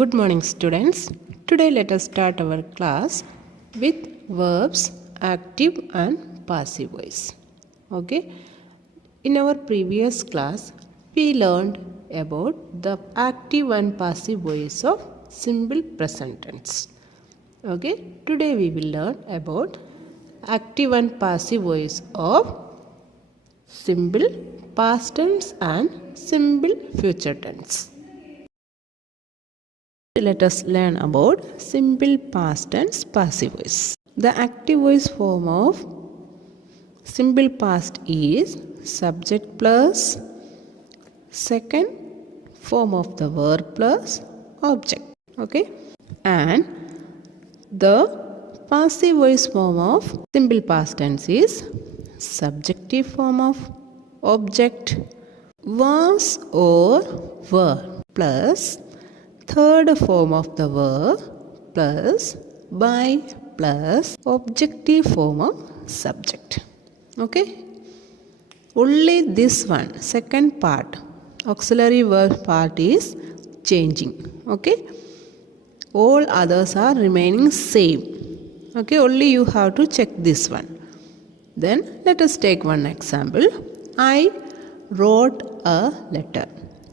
Good morning, students. Today let us start our class with verbs, active and passive voice. Okay. In our previous class, we learned about the active and passive voice of simple present tense. Okay. Today we will learn about active and passive voice of simple past tense and simple future tense. Let us learn about simple past tense passive voice. The active voice form of simple past is subject plus second form of the verb plus object. Okay, and the passive voice form of simple past tense is subjective form of object was or were plus third form of the verb plus by plus objective form of subject. Okay, only this one second part auxiliary verb part is changing. Okay, all others are remaining same. Okay, only you have to check this one. Then let us take one example. I wrote a letter.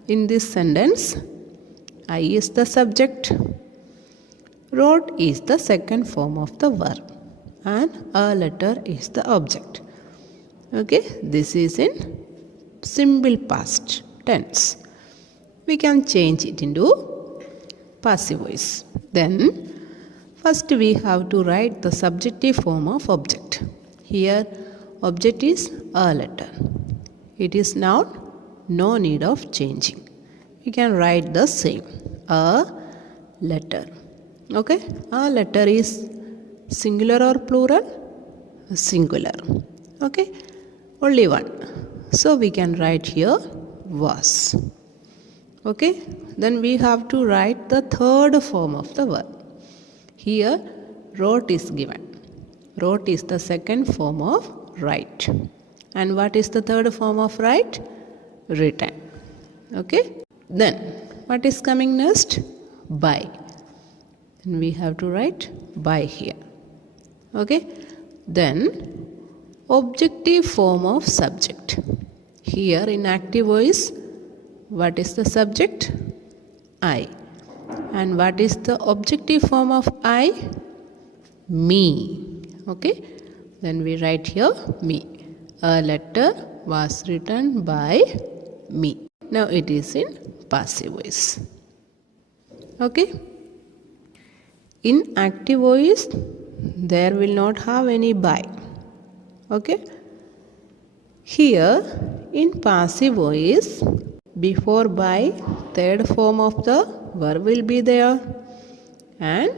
In this sentence, I is the subject, wrote is the second form of the verb, and a letter is the object. Okay, this is in simple past tense. We can change it into passive voice. Then first we have to write the subjective form of object. Here object is a letter. It is noun, no need of changing. We can write the same, a letter. Okay, a letter is singular or plural? Singular. Okay, only one. So we can write here was. Okay, then we have to write the third form of the verb. Here wrote is given. Wrote is the second form of write. And what is the third form of write? Written. Okay, then what is coming next? By. And we have to write by here. Okay, then objective form of subject. Here in active voice, what is the subject? I. And what is the objective form of I? Me. Okay, then we write here me. A letter was written by me. Now it is in passive voice. Okay, in active voice there will not have any by. Okay, here in passive voice before by third form of the verb will be there, and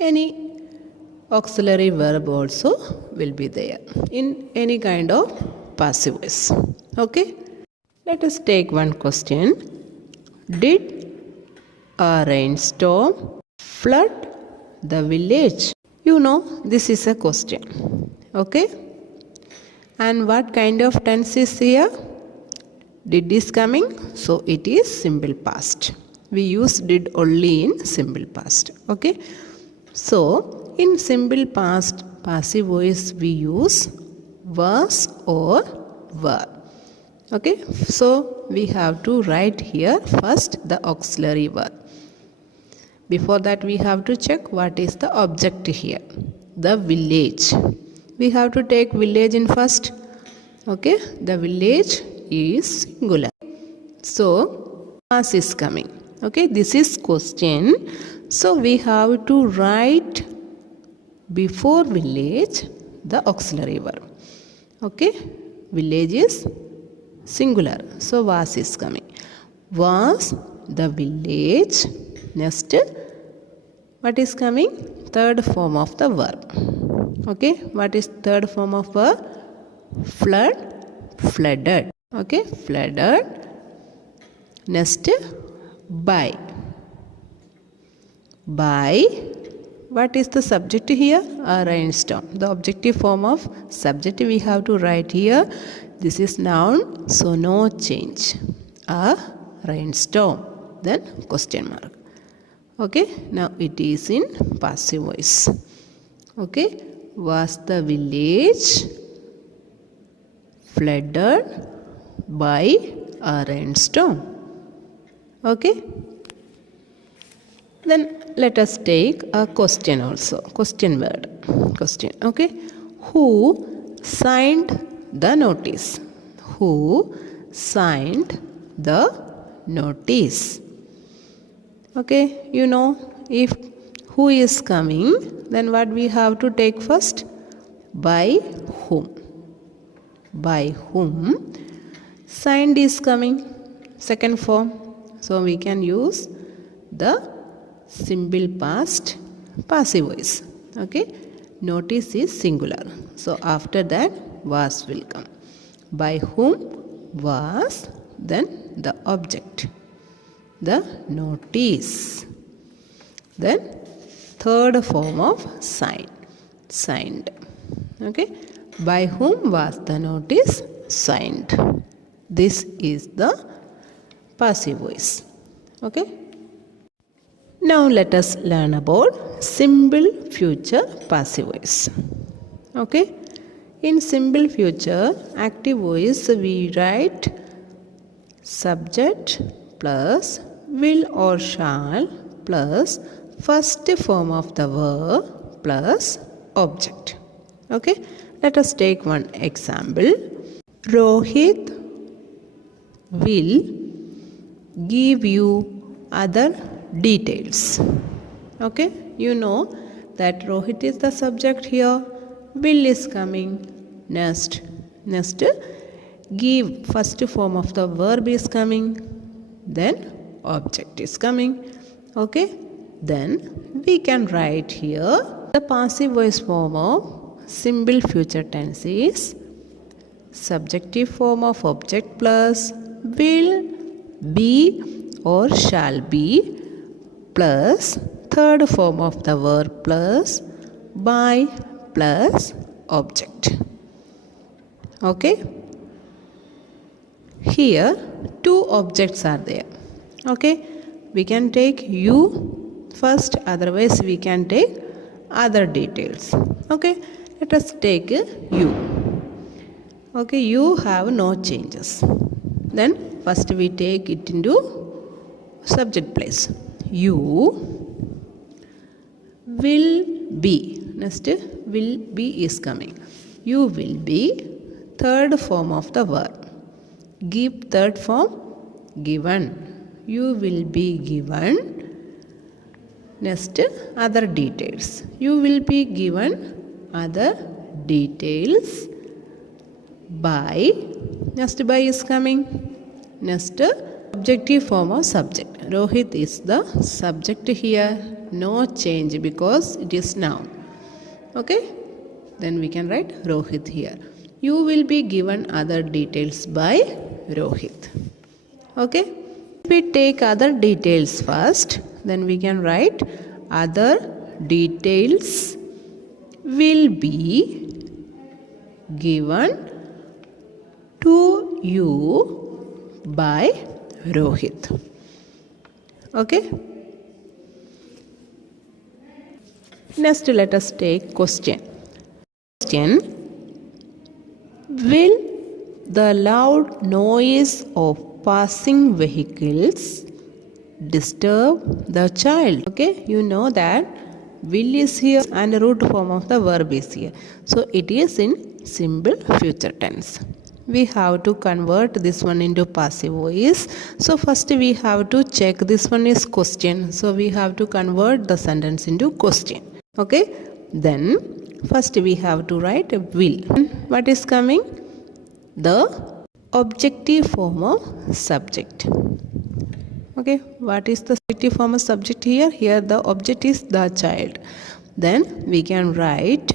any auxiliary verb also will be there in any kind of passive voice. Okay, let us take one question. Did a rainstorm flood the village? You know, this is a question. Okay, and what kind of tense is here? Did is coming, so it is simple past. We use did only in simple past. Okay, so in simple past passive voice we use was or were. Okay, so we have to write here first the auxiliary verb. Before that we have to check what is the object here. The village. We have to take village in first. Okay, the village is singular. So was is coming. Okay, this is question. So we have to write before village the auxiliary verb. Okay, village is singular, so was is coming. Was the village. Next, what is coming? Third form of the verb. Okay, what is third form of verb? Flood, flooded. Okay, flooded. Next, by. By. What is the subject here? A rainstorm. The objective form of subject we have to write here. This is noun, so no change. A rainstorm. Then question mark. Okay, now it is in passive voice. Okay, was the village flooded by a rainstorm? Okay, then let us take a question also. Question word. Question. Okay, who signed the notice? Who signed the notice? Okay, you know, if who is coming, then what we have to take first? By whom? By whom? Signed is coming, second form. So we can use the simple past passive voice. Okay, notice is singular. So after that, was will come. By whom? Was, then the object. The notice. Then third form of sign. Signed. Okay. By whom was the notice signed? This is the passive voice. Okay. Now let us learn about simple future passive voice. Okay. In simple future active voice we write subject plus will or shall plus first form of the verb plus object. Okay, let us take one example. Rohit will give you other details. Okay, you know that Rohit is the subject here. Will is coming next. Give first form of the verb is coming. Then object is coming. Okay, then we can write here the passive voice form of simple future tense is subjective form of object plus will be or shall be plus third form of the verb plus by plus object. Okay, here two objects are there. Okay, we can take you first, otherwise we can take other details. Okay, let us take you. Okay, you have no changes. Then first we take it into subject place. You will be. Next will be is coming. You will be third form of the verb. Give third form given. You will be given. Next other details. You will be given other details by. Next by is coming. Next objective form of subject. Rohit is the subject here. No change because it is noun. Okay, then we can write Rohit here. You will be given other details by Rohit. Okay, we take other details first, then we can write other details will be given to you by Rohit. Okay. Next, let us take question. Question: will the loud noise of passing vehicles disturb the child? Okay, you know that will is here and the root form of the verb is here. So it is in simple future tense. We have to convert this one into passive voice. So first we have to check this one is question. So we have to convert the sentence into question. Okay, then first we have to write will. What is coming? The objective form of subject. Okay, what is the objective form of subject here? Here the object is the child. Then we can write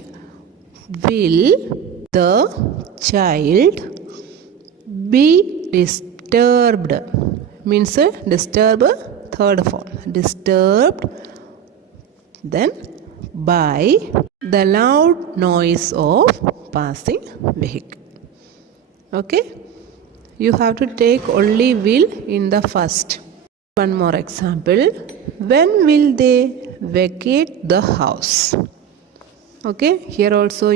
will the child be disturbed? Means disturb third form. Disturbed then by the loud noise of passing vehicle. Okay, you have to take only will in the first. One more example. When will they vacate the house? Okay, here also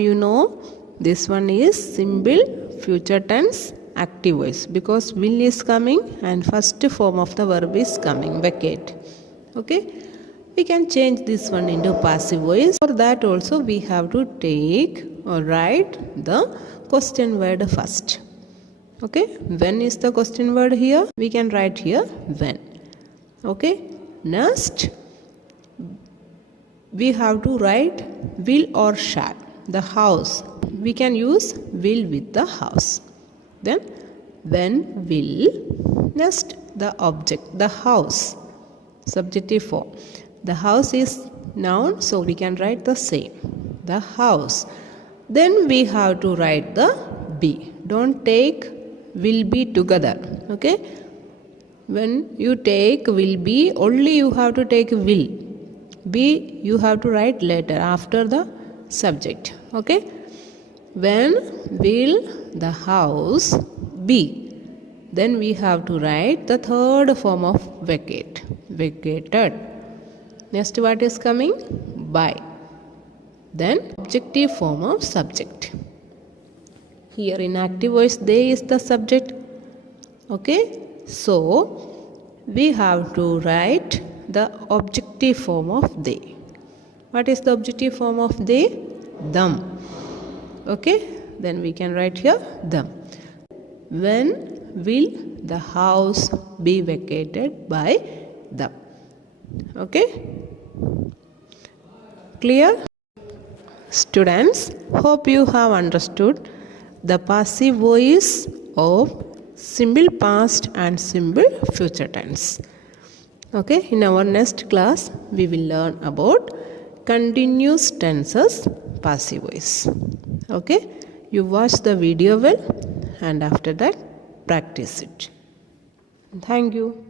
this one is simple future tense active voice because will is coming and first form of the verb is coming, vacate. Okay, we can change this one into passive voice. For that also we have to take or write the question word first. Okay, when is the question word here? We can write here when. Okay, next we have to write will or shall. The house, we can use will with the house. Then when will, next the object, the house, subjective form. The house is noun, so we can write the same, the house. Then we have to write the be. Don't take will be together. Okay, when you take will be, only you have to take will. Be you have to write later after the subject. Okay, when will the house be? Then we have to write the third form of vacate, vacated. Next what is coming? By. Then objective form of subject. Here in active voice they is the subject. Okay, so we have to write the objective form of they. What is the objective form of they? Them. Okay, then we can write here them. When will the house be vacated by them? Okay, clear? Students, hope you have understood the passive voice of simple past and simple future tense. Okay, in our next class we will learn about continuous tenses passive voice. Okay, you watch the video well and after that practice it. Thank you.